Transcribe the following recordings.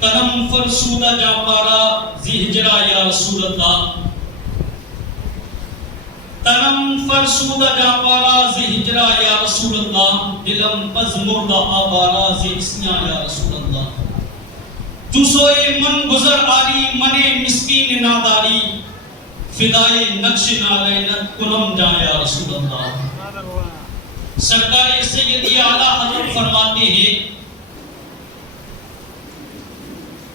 تنم فرسودہ جا پارا زی ہجرہ یا رسول اللہ، تنم فرسودہ جا پارا زی ہجرہ یا رسول اللہ، دلم پز مردہ آبارا زی اسیاں یا رسول اللہ، چوسوئے من گزر آری منے مسکین ناداری، فدائے نقش نالینت کنم جا یا رسول اللہ۔ سرکار سیدی اعلیٰ حضرت فرماتے ہیں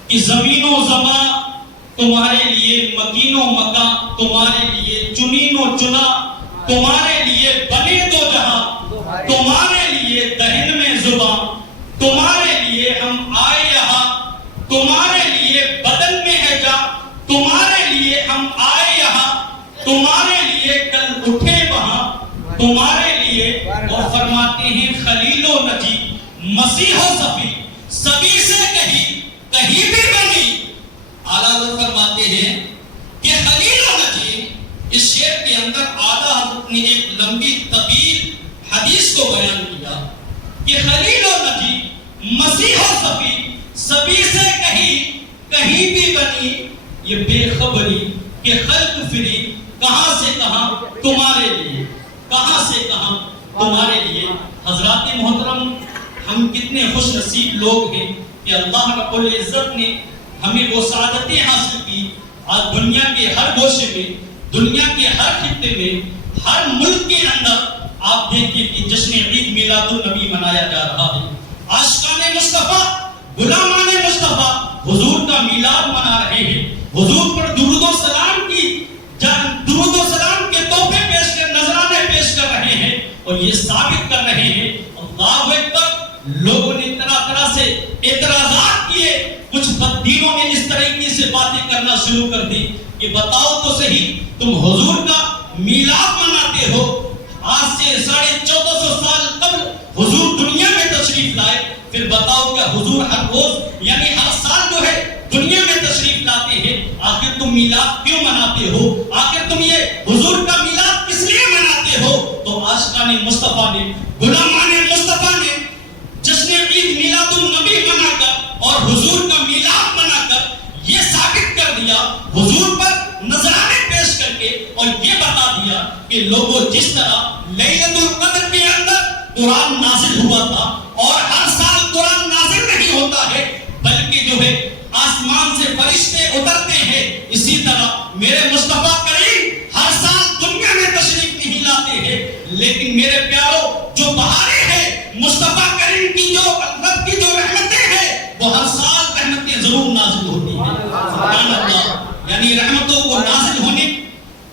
کہ زمین و زمان تمہارے لیے، مکین و مکان تمہارے لیے، چنین و چنا تمہارے لیے، بنے دو جہاں تمہارے لیے، دہن میں زبان تمہارے لیے، ہم آئے یہاں تمہارے لیے، بدن میں ہے جا تمہارے لیے، ہم آئے یہاں تمہارے لیے، کل اٹھے وہاں تمہارے لیے۔ اور فرماتے ہیں خلیل و نجی، مسیح و صفی، سبھی سے کہیں بھی بنی۔ اعلیٰ حضرت فرماتے ہیں کہ خلیل و نجی، اس شعر کے اندر اعلیٰ حضرت نے ایک لمبی طویل حدیث کو بیان کیا کہ خلیل و نجی، مسیح و صفی، سبھی سے کہیں بھی بنی، یہ بے خبری کہ خلق فری، کہاں سے کہاں تمہارے لیے، کہاں سے کہاں تمہارے لیے۔ حضرات محترم، ہم کتنے خوش نصیب لوگ ہیں کہ اللہ رب العزت نے ہمیں وہ سعادتیں حاصل کی۔ آج دنیا کے ہر گوشے میں، دنیا کے ہر خطے میں، ہر ملک کے اندر آپ دیکھیں کہ جشن عید میلاد النبی منایا جا رہا ہے۔ عاشقان مصطفیٰ، غلامان مصطفیٰ حضور کا میلاد منا رہے ہیں، حضور پر درود و سلام کے تحفے پیش کر، نذرانے پیش کر رہے ہیں، اور یہ ثابت کر رہے ہیں اللہ اکبر۔ لوگوں نے طرح طرح سے اعتراضات کیے، کچھ بددینوں نے اس طریقے سے باتیں کرنا شروع کر دی کہ بتاؤ تو صحیح، تم حضور کا میلاد مناتے ہو، آج سے 1450 سال قبل حضور دنیا میں تشریف لائے، پھر بتاؤ کہ حضور ہر روز یعنی ہر سال جو ہے دنیا میں تشریف لاتے ہیں، آخر تم میلاد کیوں مناتے ہو؟ آخر تم یہ حضور کا میلاد کس لیے مناتے ہو؟ تو عاشقان مصطفیٰ نے، غلامان مصطفیٰ نے جشن عید میلاد النبی منا کر اور حضور کا میلاد منا کر یہ ثابت کر دیا، حضور پر نذرانے پیش کر کے، اور یہ بتا دیا کہ لوگوں جس طرح لیلۃ القدر کے اندر قرآن نازل ہوا تھا، اور ہر سال قرآن نازل نہیں ہوتا ہے بلکہ جو ہے آسمان سے فرشتے اترتے ہیں، اسی طرح میرے مصطفیٰ کریم ہر سال دنیا میں تشریف نہیں لاتے ہیں، لیکن میرے پیاروں جو بہاریں ہیں مصطفیٰ کریم کی، جو رب کی جو رحمتیں ہیں، وہ ہر سال رحمتیں ضرور نازل ہوتی ہیں۔ سبحان اللہ، یعنی رحمتوں کو نازل ہونے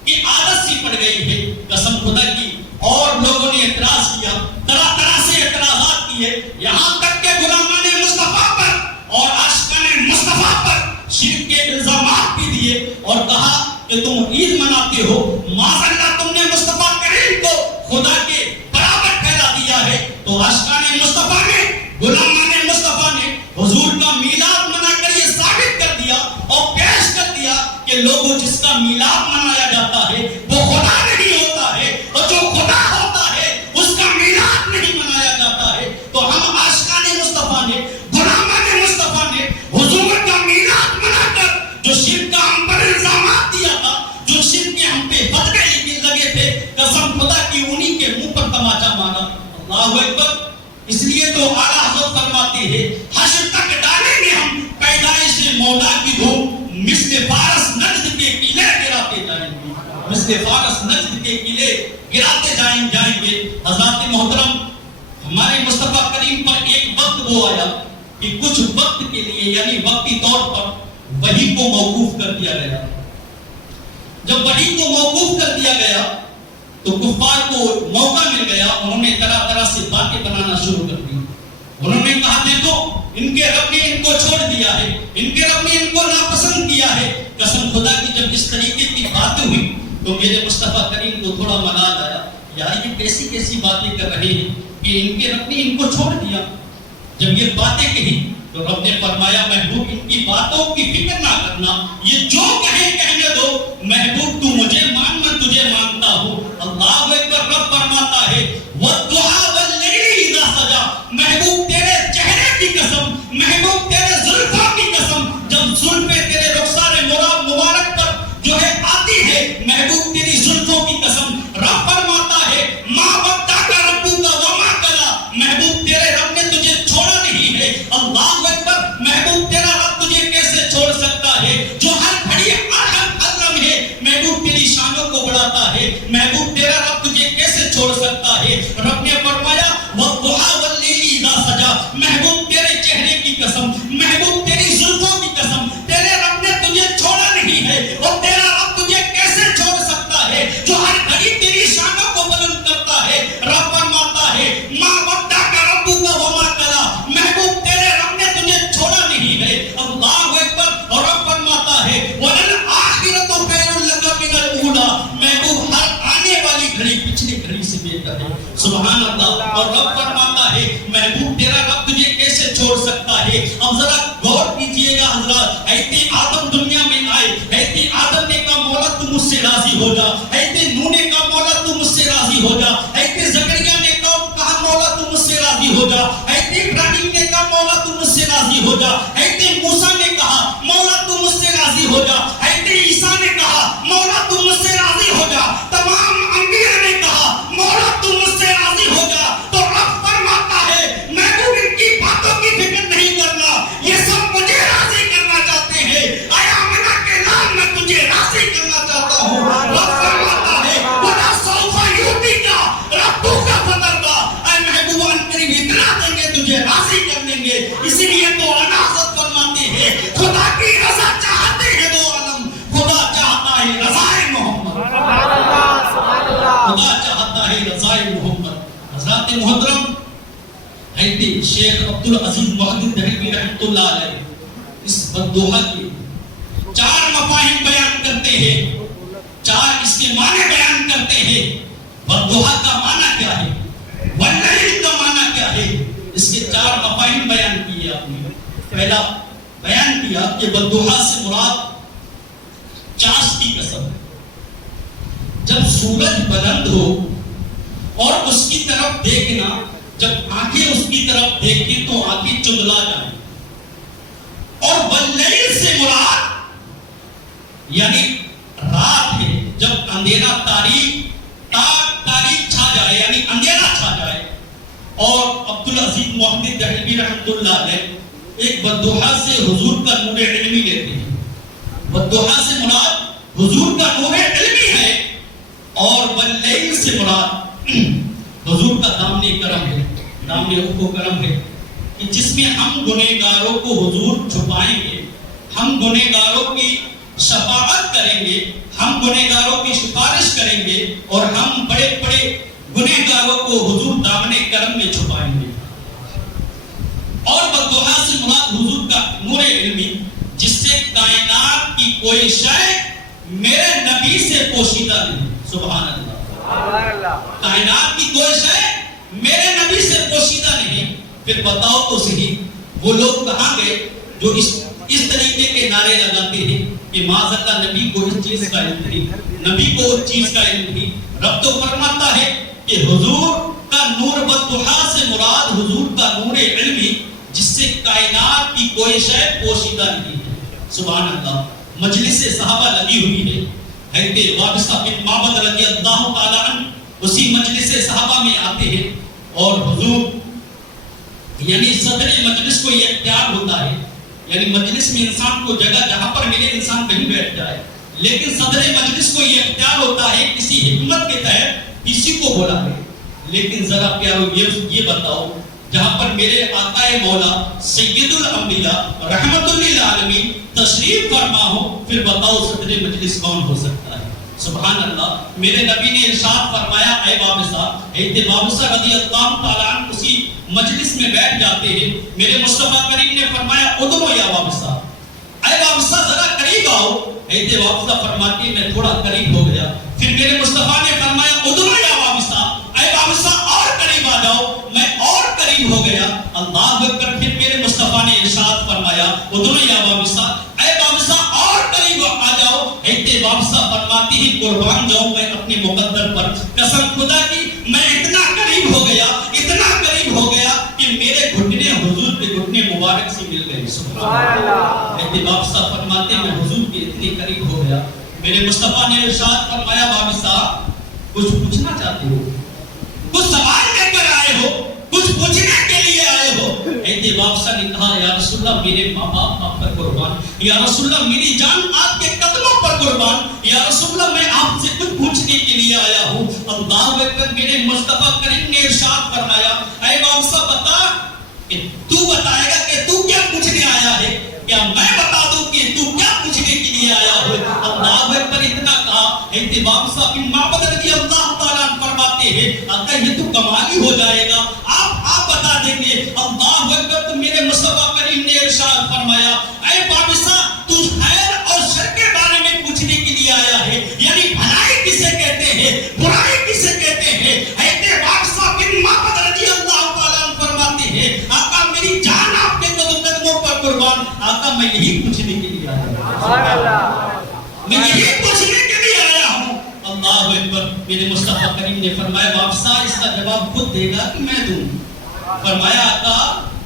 کی عادت سی پڑ گئی ہے قسم خدا کی۔ اور لوگوں نے اعتراض کیا، طرح طرح سے اعتراضات کیے، یہاں تک کہ غلامان مصطفیٰ پر اور عاشقان مصطفیٰ پر شرک کے الزامات بھی دیے، اور کہا کہ تم عید مناتے ہو، معاذ اللہ تم نے مصطفیٰ کریم کو خدا کے برابر ٹھہرا دیا ہے۔ تو عاشقان مصطفیٰ نے، غلامان مصطفیٰ نے حضور کا میلاد منا کر یہ ثابت کر دیا اور پیش کر دیا کہ لوگوں جس کا میلاد منایا جاتا ہے وہ خدا نہیں ہوتا ہے، اور جو خدا ہوتا ہے اس کا میلاد نہیں منایا جاتا ہے۔ تو ہم عاشقان مصطفیٰ نے، غلامان مصطفیٰ نے حضور کا میلاد منا کر جو شرک کا ہم پر الزامات دیا تھا، جو شرک کے ہم پہ فتوے لگے تھے، قسم خدا کی انہی کے منہ پر تماچا مارا۔ اللہ اکبر۔ اس لیے تو اعلیٰ حضرت فرماتے ہیں حشر تک ڈالیں گے ہم پیدائش مولا کی دھوم، مثل فارس نجد کے قلعے گراتے جائیں گے، مثل فارس نجد کے قلعے گراتے جائیں گے۔ حضرات محترم، ہمارے مصطفیٰ کریم پر ایک وقت وہ آیا کہ کچھ وقت کے لیے یعنی وقتی طور پر وحی کو موقوف کر دیا گیا۔ جب وحی کو موقوف کر دیا گیا تو کفار کو موقع مل گیا، انہوں نے طرح طرح سے باتیں بنانا شروع کر دی۔ انہوں نے کہا دیکھو ان کے رب نے ان کو چھوڑ دیا ہے، ان کے رب نے ان کو ناپسند کیا ہے۔ قسم خدا کی جب اس طریقے کی باتیں ہوئی تو میرے مصطفیٰ کریم کو تھوڑا ملال آیا، یار یہ کیسی باتیں کر رہے ہیں کہ ان کے رب نے ان کو چھوڑ دیا۔ جب یہ باتیں کہی تو رب نے فرمایا محبوب ان کی باتوں کی فکر نہ کرنا، یہ جو کہیں کہنے دو، محبوب تو مجھے مان میں تجھے مانتا ہوں۔ اللہ اکبر۔ رب فرماتا ہے وَالضُّحَىٰ وَاللَّيْلِ إِذَا سَجَىٰ، محبوب تیرے چہرے کی قسم، محبوب تیرے زلفوں کی قسم، رب نے فرمایا والضحیٰ واللیل اذا سجا، محبوب تیرے چہرے کی قسم، محبوب تیری زلفوں کی قسم، تیرے رب نے تجھے چھوڑا نہیں ہے، اور تیرا رب تجھے کیسے چھوڑ سکتا ہے جو ہر گھڑی تیری شانوں کو بلند کرتا ہے۔ رب فرماتا ہے ما ودعک ربک وما قلی، محبوب تیرے رب نے تجھے چھوڑا نہیں ہے۔ اللہ اکبر۔ اور رب فرماتا ہے وللآخرۃ خیر لک من الاولی، محبوب ہر آنے والی گھڑی پچھلی گھڑی سے بہتر ہے۔ سبحان اللہ۔ اور رب فرماتا ہے محبوب تیرا رب تجھے کیسے چھوڑ سکتا ہے۔ اب ذرا غور کیجئے گا حضرات، ایتے آدم دنیا میں آئے، ایتے آدم نے کہا مولا تو مجھ سے راضی ہو جا، ایتے نوح نے کہا مولا تو مجھ سے راضی ہو جا، ایتے زکریا نے کہا مولا تو مجھ سے راضی ہو جا، ایتے ابراہیم نے کہا مولا تو مجھ سے راضی ہو جا، ایتے موسیٰ نے کہا مولا تو مجھ سے راضی ہو جا، ایتے عیسیٰ نے کہا مولا تو مجھ سے راضی ہو جا، تمام انبیاء نے کہا مولا تو مجھ سے راضی ہو جا۔ تو رب فرماتا ہے محبوب ان کی باتوں کی فکر نہیں کرنا، یہ سب مجھے راضی کرنا چاہتے ہیں، اے آمنہ کے لال میں تجھے راضی کرنا چاہتا ہوں۔ رب فرماتا ہے وَلَا سَوْفَ يُعْطِيكَ رَبُّكَ فَتَرْضَىٰ، اے محبوب ان قریب اتنا دیں گے تجھے راضی کر دیں گے۔ اسی لیے تو حضرت فرماتے ہیں خدا کی رضا چاہتے ہیں دو عالم، خدا چاہتا ہے رضائے محمد، خدا چاہتا ہے رضائے محمد۔ حضرات محترم، حضرت شیخ عبدالعزیز محدث دہلوی رحمۃ اللہ علیہ اس بددعا کے 4 مفاہیم بیان کرتے ہیں، 4 اس کے معنی بیان کرتے ہیں۔ بددعا کا معنی کیا ہے، واللیل کا معنی کیا ہے، اس کے 4 مفاہیم بیان کیے آپ نے۔ پہلا بیان کیا کہ بددعا سے مراد چاند کی قسم، جب سورج بلند ہو اور اس کی طرف دیکھنا، جب آنکھیں اس کی طرف دیکھیں تو آنکھیں چندلا جائیں۔ اور واللیل سے مراد یعنی رات ہے، جب اندھیرا تاریک چھا جائے، یعنی اندھیرا چھا جائے۔ اور عبدالعزیز محدث دہلوی رحمۃ اللہ علیہ ایک بددعا سے حضور کا نور علمی لیتے ہیں۔ بددعا سے مراد حضور کا نور علمی ہے، اور واللیل سے مراد حضور کا دامن کرم ہے، دامن عفو و کرم ہے، کہ جس میں ہم گنہگاروں کو حضور چھپائیں گے، ہم گنہگاروں کی شفاعت کریں گے، ہم گنہگاروں کی سفارش کریں گے، اور ہم بڑے بڑے گنہگاروں کو حضور دامن کرم میں چھپائیں گے۔ اور بددعا سے مراد حضور کا نور علمی، جس سے کائنات کی کوئی شے میرے نبی سے پوشیدہ نہیں۔ سبحان اللہ۔ کائنات کی کوئی شے میرے نبی سے پوشیدہ نہیں۔ پھر بتاؤ تو صحیح وہ لوگ کہاں گئے جو اس طریقے کے نعرے لگاتے ہیں کہ معاذ اللہ نبی کو اس چیز کا علم نہیں، نبی کو اس چیز کا علم نہیں۔ رب تو فرماتا ہے کہ حضور کا نور بددعا سے مراد حضور کا نور علمی، جس سے کائنات کی کوئی شے پوشیدہ نہیں ہے۔ سبحان اللہ۔ مجلس صحابہ لگی ہوئی ہے، حضرت وابصہ بن معبد رضی اللہ تعالی عنہ اسی مجلس صحابہ میں آتے ہیں، اور حضور یعنی صدر مجلس کو یہ اختیار ہوتا ہے، یعنی مجلس میں انسان کو جگہ جہاں پر ملے انسان کہیں بیٹھ جائے، لیکن صدر مجلس کو یہ اختیار ہوتا ہے کسی حکمت کے تحت کسی کو بولا ہے۔ لیکن ذرا پیارو یہ بتاؤ، جہاں پر میرے آقا مولا سید الانبیاء رحمت للعالمین تشریف فرما ہو، پھر بتاؤ صدر مجلس کون ہو سکتا ہے؟ سبحان اللہ۔ میرے نبی نے ارشاد فرمایا اے وابصہ، حضرت وابصہ رضی اللہ تعالیٰ عنہ اسی مجلس میں بیٹھ جاتے ہیں۔ میرے مصطفیٰ کریم نے فرمایا ادنو یا وابصہ، اے وابصہ ذرا قریب آؤ۔ حضرت وابصہ فرماتے ہیں میں تھوڑا قریب ہو گیا۔ پھر میرے مصطفیٰ نے فرمایا ادنو یا وابصہ، اے وابصہ اور قریب آ جاؤ، میں اور قریب ہو گیا۔ اللہ اکبر۔ پھر میرے مصطفیٰ نے ارشاد فرمایا ادنو یا وابصہ، اے وابصہ اور قریب آ جاؤ۔ حضرت وابصہ فرماتی ہی قربان جاؤں میں اپنے مقدر پر، قسم خدا کی میں اتنا قریب ہو گیا، اتنا قریب ہو گیا کہ میرے گھٹنے حضور کے گھٹنے مبارک سے مل گئے۔ سبحان اللہ۔ حضرت وابصہ فرماتے میں حضور کے اتنے قریب ہو گیا۔ میرے مصطفیٰ نے ارشاد فرمایا وابصہ کچھ پوچھنا چاہتے ہو، کچھ سوال لے کر آئے ہو، کچھ پوچھنے کے لیے آئے ہو؟ حضرت وابصہ نے کہا یا رسول اللہ میرے ماں باپ آپ پر قربان، یا رسول اللہ میری جان آپ کے قدموں پر قربان، یا رسول اللہ میں آپ سے کچھ پوچھنے کے لیے آیا ہوں۔ اللہ اکبر۔ میرے مصطفیٰ کریم نے ارشاد ارشاد فرمایا اے وابسہ بتا کہ تو بتائے گا کہ تو کیا پوچھنے آیا ہے, کیا میں بتا دوں کہ تو کیا پوچھنے کے لیے آیا ہے. اللہ اکبر اتنا کہا. حضرت وابسہ بن معبد رضی اللہ تعالیٰ عنہ فرماتے ہیں اگر یہ تو کمال ہی ہو جائے گا, آپ بتا دیں گے. اللہ اکبر. تو میرے مصطفیٰ کریم نے ارشاد فرمایا اے وابسہ تو خیر اور شر کے بارے میں پوچھنے کے لیے آیا ہے, یعنی بھلائی کسے کہتے ہیں, برائی کسے کہتے ہیں. حضرت وابسہ بن معبد رضی اللہ تعالیٰ عنہ فرماتے ہیں آقا میری جان آپ کے قدموں پر قربان, آقا میں یہی پوچھنے کے لیے آیا ہوں, میں یہی پوچھنے کے لیے آیا ہوں. اللہ اکبر. میرے مصطفیٰ کریم نے فرمایا وابسہ اس کا جواب خود دے گا کہ میں دوں. فرمایا آقا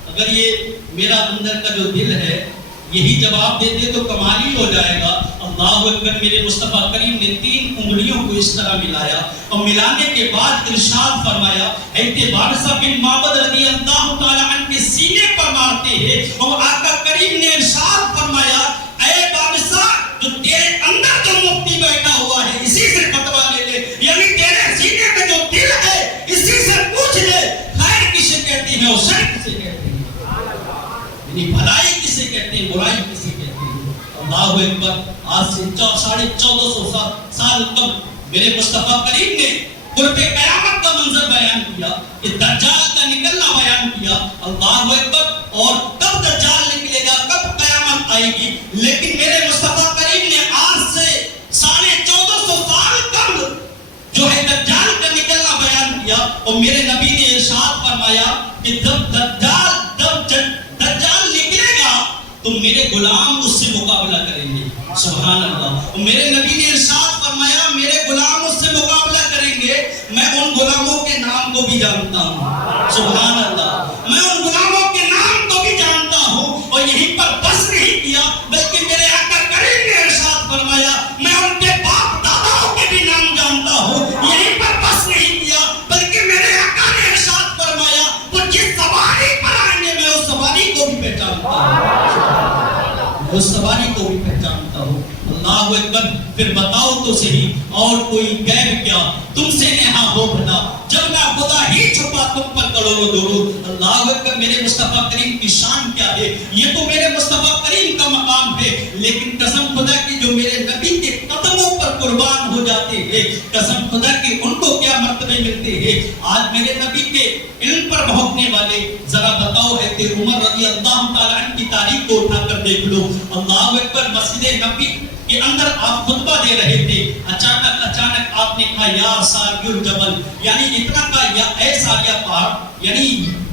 اگر یہ میرا اندر کا جو دل ہے یہی جواب دیتے تو کمال ہی ہو جائے گا. اللہ اکبر. میرے مصطفیٰ کریم نے 3 انگلیوں کو اس طرح ملایا اور ملانے کے بعد ارشاد فرمایا حضرت وابسہ بن معبد رضی اللہ تعالیٰ عنہ کے سینے پر مارتے ہیں اور آقا کریم نے ارشاد فرمایا اے وابسہ جو تیرے اندر جو مفتی بیٹھا ہوا ہے اسی سے فتویٰ لے لے, یعنی تیرے سینے میں جو دل ہے اسی سے پوچھ لے خیر کسے کہتے ہیں اور شر کسے کہتے ہیں, یعنی بھلائی کسے کہتے ہیں, برائی کسے کہتے ہیں. اللہ اکبر. آج سے 1450 سال قبل میرے مصطفیٰ کریم نے قرب قیامت کا منظر بیان کیا کہ دجال کا نکلنا بیان کیا. اللہ اکبر. اور کب دجال نکلے گا, کب قیامت آئے گی, لیکن میرے مصطفیٰ کریم نے آج سے 1450 سال قبل جو ہے دجال کا نکلنا بیان کیا اور میرے نبی نے ارشاد فرمایا کہ جب دجال نکلے گا تو میرے غلام اس سے مقابلہ کریں گے. سبحان اللہ. اور میرے نبی نے ارشاد فرمایا میرے غلام اس سے مقابلہ کریں گے, میں ان غلاموں کے نام کو بھی جانتا ہوں. سبحان اللہ. میں ان غلاموں کے نام کو بھی جانتا ہوں. اور یہیں پر بس نہیں کیا بلکہ میرے آقا کریم نے ارشاد فرمایا میں ان کے باپ داداؤں کے بھی نام جانتا ہوں. یہیں پر بس نہیں کیا بلکہ میرے آقا نے ارشاد فرمایا وہ جس سواری پر آئیں گے میں اس سواری کو بھی پہچانتا ہوں, اس سواری کو بھی پہچانتا ہوں. اللہ اکبر. پھر بتاؤ تو صحیح اور کوئی غیب کیا تم سے نہا ہو بھلا, جب میں خدا ہی چھپا تم پر کروڑوں درود. اللہ اکبر. میرے مصطفیٰ کریم کی شان کیا ہے, یہ تو میرے مصطفیٰ کریم کا مقام ہے, لیکن قسم خدا کی جو میرے نبی کے قدموں پر قربان ہو جاتے ہیں, قسم خدا کی ان کو کیا مرتبے ملتے ہیں. آج میرے نبی کے علم پر بھونکنے والے ذرا بتاؤ ہے کہ عمر رضی اللہ تعالیٰ عنہ کی تاریخ کو اٹھا کر دیکھ لو. اللہ اکبر. مسجد نبی کے اندر آپ خطبہ دے رہے تھے, اچانک آپ نے کہا یا ساری الجبل, یعنی اتنا کہا یا اے ساریہ پہاڑ, یعنی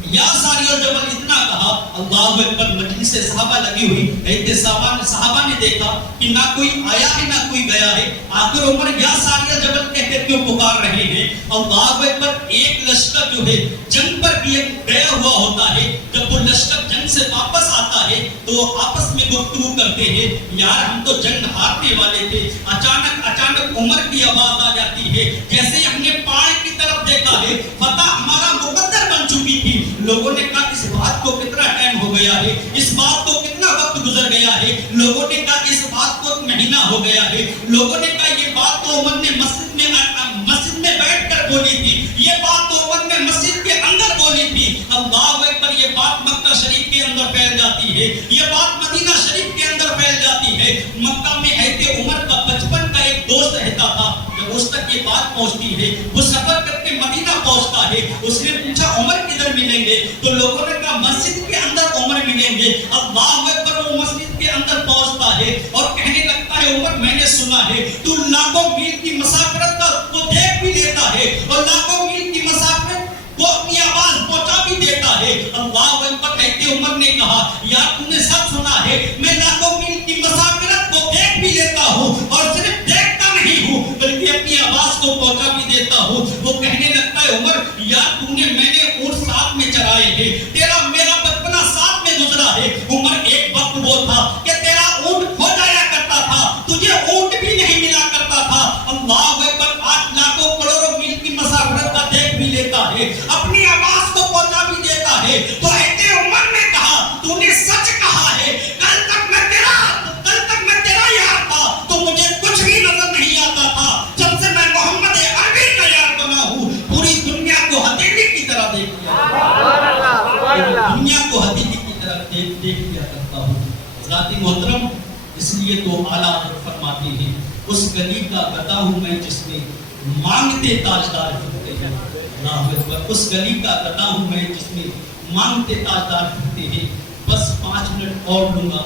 یا ساری الجبل اتنا کہا. اللہ اکبر. مجلس صحابہ لگی ہوئی, ایتے صحابہ نے دیکھا کہ نہ کوئی آیا ہے نہ کوئی گیا ہے, آخر عمر یا ساری الجبل کہہ کر کیوں پکار رہے ہیں. اللہ اکبر. ایک لشکر جو ہے جنگ پر گیا ہوا ہوتا ہے, جب وہ لشکر جنگ سے واپس آتا ہے تو آپس میں گفتگو کرتے ہیں یار ہم تو جنگ ہارنے والے تھے. اچانک عمر کی آواز آ جاتی ہے, جیسے ہم نے پہاڑ کی طرف دیکھا ہے فتح ہمارا مقدر بن چکی تھی. لوگوں نے کہا اس بات کو کتنا ٹائم ہو گیا ہے, اس بات کو کتنا وقت گزر گیا ہے. لوگوں نے کہا اس بات کو مہینہ ہو گیا ہے. لوگوں نے کہا یہ بات تو عمر نے مسجد میں بیٹھ کر بولی تھی, یہ بات تو عمر نے مسجد کے اندر بولی تھی. اللہ اکبر. یہ بات مکہ شریف کے اندر پھیل جاتی ہے, یہ بات مدینہ شریف کے اندر پھیل جاتی ہے. مکہ میں حضرت عمر کا بچپن کا ایک دوست رہتا تھا, جب اس تک یہ بات پہنچتی ہے وہ سفر کر کے مدینہ پہنچتا ہے. اس نے پوچھا عمر کدھر ملیں گے, تو لوگوں نے کہا مسجد کے اندر عمر ملیں گے. اللہ اکبر. وہ مسجد کے اندر پہنچتا ہے اور کہنے لگتا ہے عمر میں نے سنا ہے تو لاکھوں میل کی مسافت کو دیکھ بھی لیتا ہے اور لاکھوں میل کی مسافت کو اپنی آواز پہنچا بھی دیتا ہے. اللہ اکبر. کہتے عمر نے کہا یار تم نے سب سنا ہے, میں لاکھوں میل کی مسافت کو دیکھ بھی لیتا ہوں اور صرف دیکھتا نہیں ہوں بلکہ اپنی آواز کو پہنچا بھی دیتا ہوں. وہ کہنے لگتا ہے عمر یار تم نے میں نے اونٹ ساتھ میں چرائے ہیں, تیرا میرا بچپنا ساتھ میں گزرا ہے. عمر ایک وقت وہ تھا کہ تیرا اونٹ کھو جایا کرتا تھا, تجھے اونٹ بھی نہیں ملا کرتا تھا. اللہ اکبر. آج لاکھوں کروڑوں میل کی مسافت کا دیکھ بھی لیتا ہے, اپنی آواز کو پہنچا بھی دیتا ہے. تو ایتے عمر نے کہا تو نے سچ کہا ہے, کل تک میں تیرا یار تھا تو مجھے کچھ بھی نظر نہیں آتا تھا, جب سے میں محمد عربی کا یار بنا ہوں پوری دنیا کو ہتھیلی کی طرح دیکھ دنیا کو حدیقے کی طرف دیکھ لیا کرتا ہوں۔ حضرات محترم، اس لیے تو اعلیٰ حضرت فرماتے ہیں اس گلی کا گدا ہوں میں جس میں مانگتے تاجدار پھرتے ہیں۔ اللہ اکبر، اس گلی کا گدا ہوں میں جس میں مانگتے تاجدار پھرتے ہیں۔ بس 5 منٹ اور لوں گا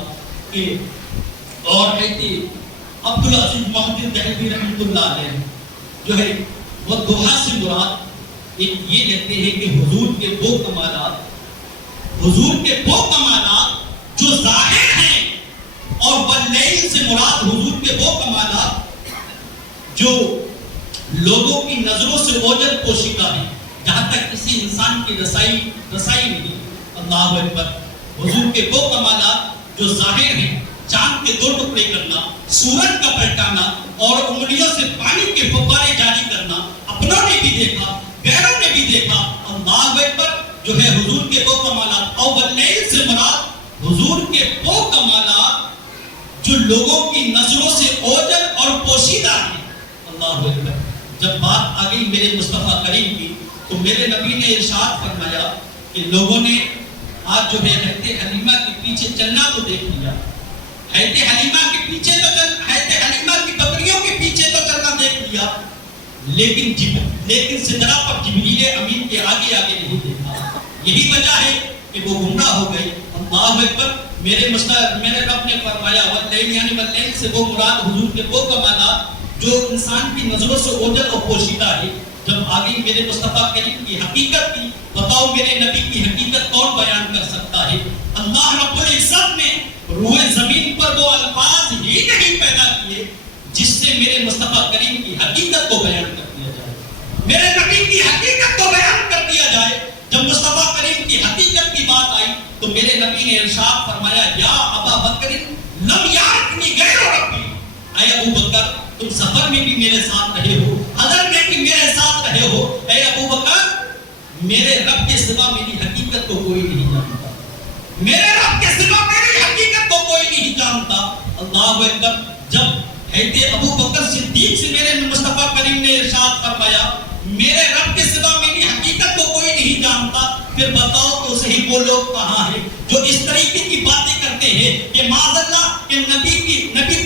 کہ اور کہتے عبدالعزیز محمد دہلوی رحمۃ اللہ علیہ جو ہے وہ دعا سے مراد ایک یہ لیتے ہیں کہ حضور کے وہ کمالات جو ظاہر ہیں، اور واللیل سے مراد حضور کے وہ کمالات جو لوگوں کی نظروں سے اوجھل پوشیدہ ہیں، جہاں تک کسی انسان کی رسائی نہیں۔ اللہ اکبر، حضور کے وہ کمالات جو ظاہر ہیں، چاند کے 2 ٹکڑے کرنا، سورج کا پلٹانا اور انگلیوں سے پانی کے فوارے جاری کرنا، اپنوں نے بھی دیکھا، غیروں نے بھی دیکھا۔ اللہ اکبر، جو ہے حضور کے وہ کمالات، اور واللیل سے مراد حضور کے وہ کمالات جو لوگوں کی نظروں سے اوجھل اور پوشیدہ ہیں۔ اللہ اکبر، جب بات آ گئی میرے مصطفیٰ کریم کی تو میرے نبی نے ارشاد فرمایا کہ لوگوں نے آج جو ہے حضرت حلیمہ کے پیچھے چلنا تو دیکھ لیا، حضرت حلیمہ کے پیچھے تو حضرت حلیمہ کی بکریوں کے پیچھے تو چلنا دیکھ لیا، لیکن سدرہ پر جبریل امین کے آگے نہیں دیکھا۔ یہی وجہ ہے کہ وہ گمراہ ہو گئی۔ اللہ اکبر، میرے رب نے فرمایا واللیل، یعنی واللیل سے وہ مراد حضور کے وہ کمالات جو انسان کی نظروں سے اوجھل اور پوشیدہ ہے۔ جب آگے میرے مصطفیٰ کریم کی حقیقت کی، بتاؤ میرے نبی کی حقیقت کون بیان کر سکتا ہے؟ اللہ رب العزت نے روح زمین پر وہ الفاظ ہی نہیں پیدا کیے جس سے میرے مصطفیٰ کریم کی حقیقت کو بیان کر دیا جائے، میرے نبی کی حقیقت کو بیان کر دیا جائے۔ جب مصطفیٰ کریم کی حقیقت کی بات آئی تو میرے نبی نے ارشاد فرمایا یا ابا بکر لم یارکنی غیر ربی، اے ابو بکر تم سفر میں بھی میرے ساتھ رہے ہو، حضر میں بھی میرے ساتھ رہے ہو، اے ابو بکر میرے رب کے سوا میری حقیقت کو کوئی نہیں جانتا، میرے رب کے سوا میری حقیقت کو کوئی نہیں جانتا۔ اللہ اکبر، جب حضرت ابو بکر صدیق سے میرے مصطفیٰ کریم نے ارشاد فرمایا میرے رب کے سوا میری حقیقت کو کوئی نہیں جانتا، پھر بتاؤ تو صحیح وہ لوگ کہاں ہیں جو اس طریقے کی باتیں کرتے ہیں کہ معاذ اللہ کہ نبی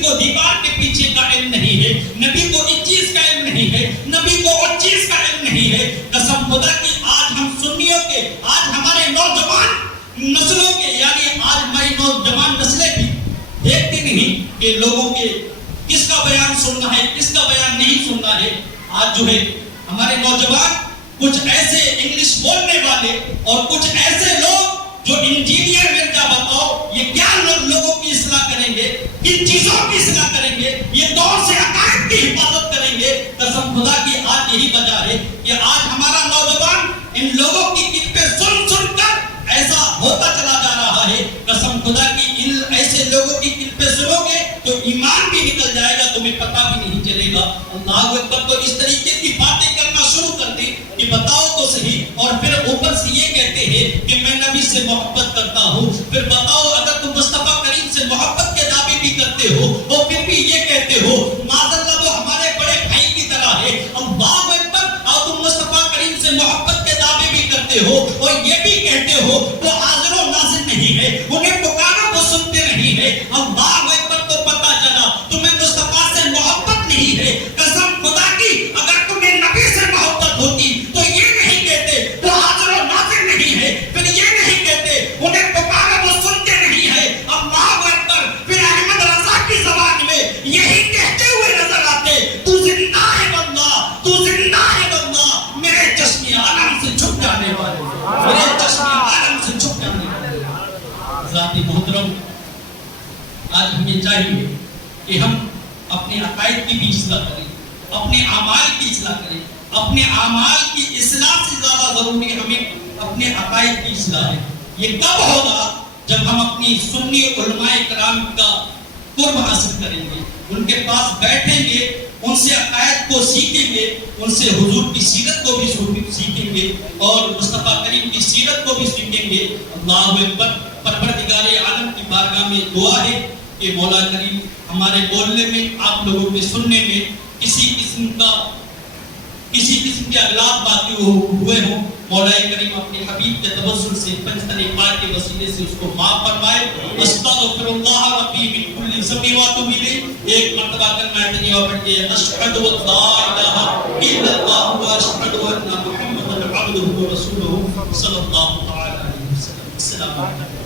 کو دیوار کے پیچھے کا علم نہیں ہے، نبی کو اس چیز کا علم نہیں ہے، نبی کو اس چیز کا علم نہیں ہے۔ قسم خدا کی آج ہم سنیوں کے، آج ہمارے نوجوان نسلوں کے، یعنی آج ہماری نوجوان نسلیں بھی دیکھتی نہیں کہ لوگوں کے کس کا بیان سننا ہے، کس کا بیان نہیں سننا ہے۔ آج جو ہے ہمارے نوجوان کچھ ایسے انگلش بولنے والے اور کچھ ایسے لوگ جو انجینئر مل جا، بتاؤ یہ کیا لوگوں کی اصلاح کریں گے، کن چیزوں کی اصلاح کریں گے، یہ دور سے عقائد کی حفاظت کریں گے۔ قسم خدا کی آج یہی وجہ ہے کہ آج ہمارا نوجوان ان لوگوں کی کتنے سن کر ایسا ہوتا چلا جا رہا ہے۔ قسم خدا کی ان ایسے لوگوں کی کتنے سنو گے تو ایمان بھی نکل جائے گا، تمہیں پتہ بھی نہیں چلے گا۔ اللہ اکبر، تو اس طریقے کی باتیں کرنا شروع کر دی کہ بتاؤ تو صحیح، اور پھر اوپر سے یہ کہتے ہیں کہ میں نبی سے محبت کرتا ہوں۔ پھر بتاؤ اگر تم مصطفیٰ کریم سے محبت کے دعوے بھی کرتے ہو اور پھر بھی یہ کہتے ہو معاذ اللہ وہ ہمارے بڑے بھائی کی طرح ہے، اللہ اکبر، اور تم مصطفیٰ کریم سے محبت کے دعوے بھی کرتے ہو اور یہ بھی کہتے ہو وہ حاضر و ناظر نہیں ہے، انہیں پکارو وہ سنتے نہیں ہے۔ اللہ اکبر، تو پتہ چلا تمہیں مصطفیٰ سے محبت نہیں ہے۔ قسم خدا کی اگر تمہیں نبی سے محبت ہوتی تو یہ نہیں کہتے وہ حاضر و ناظر نہیں ہے، پھر یہ نہیں کہتے انہیں پکارو وہ سنتے نہیں ہے۔ اللہ اکبر، پھر احمد رضا کی زبان میں یہی کہتے ہوئے نظر آتے تو زندہ ہے واللہ، تو زندہ ہے واللہ، میرے چشم عالم سے چھپ جانے والے، میرے چشم عالم سے چھپ جانے والے۔ ذاتی محترم، آج ہمیں چاہیے کہ ہم اپنے عقائد کی بھی اصلاح کریں، اپنے اعمال کی اصلاح کریں۔ اپنے اعمال کی اصلاح سے زیادہ ضروری ہمیں اپنے عقائد کی اصلاح ہے۔ یہ کب ہوگا؟ جب ہم اپنی سنی علماء کرام کا قرب حاصل کریں گے، ان کے پاس بیٹھیں گے، ان سے عقائد کو سیکھیں گے، ان سے حضور کی سیرت کو بھی سیکھیں گے اور مصطفیٰ کریم کی سیرت کو بھی سیکھیں گے۔ اللہ اکبر، پروردگار عالم کی بارگاہ میں دعا ہے کہ مولا کریم ہمارے بولنے میں، آپ لوگوں کے سننے میں کسی قسم کے اغلاط باقی ہوئے ہوں مولا کریم اپنے حبیب کے توسل سے پنجتن پاک کے وسیلے سے اس کو معاف فرمائے. استغفر اللہ ربی من کل ذنب واتوب الیہ. ایک مرتبہ کلمہ طیبہ پڑھ کے اشہد ان لا الہ الا اللہ واشہد ان محمدا عبدہ ورسولہ صلی اللہ تعالی علیہ وسلم. السلام علیکم.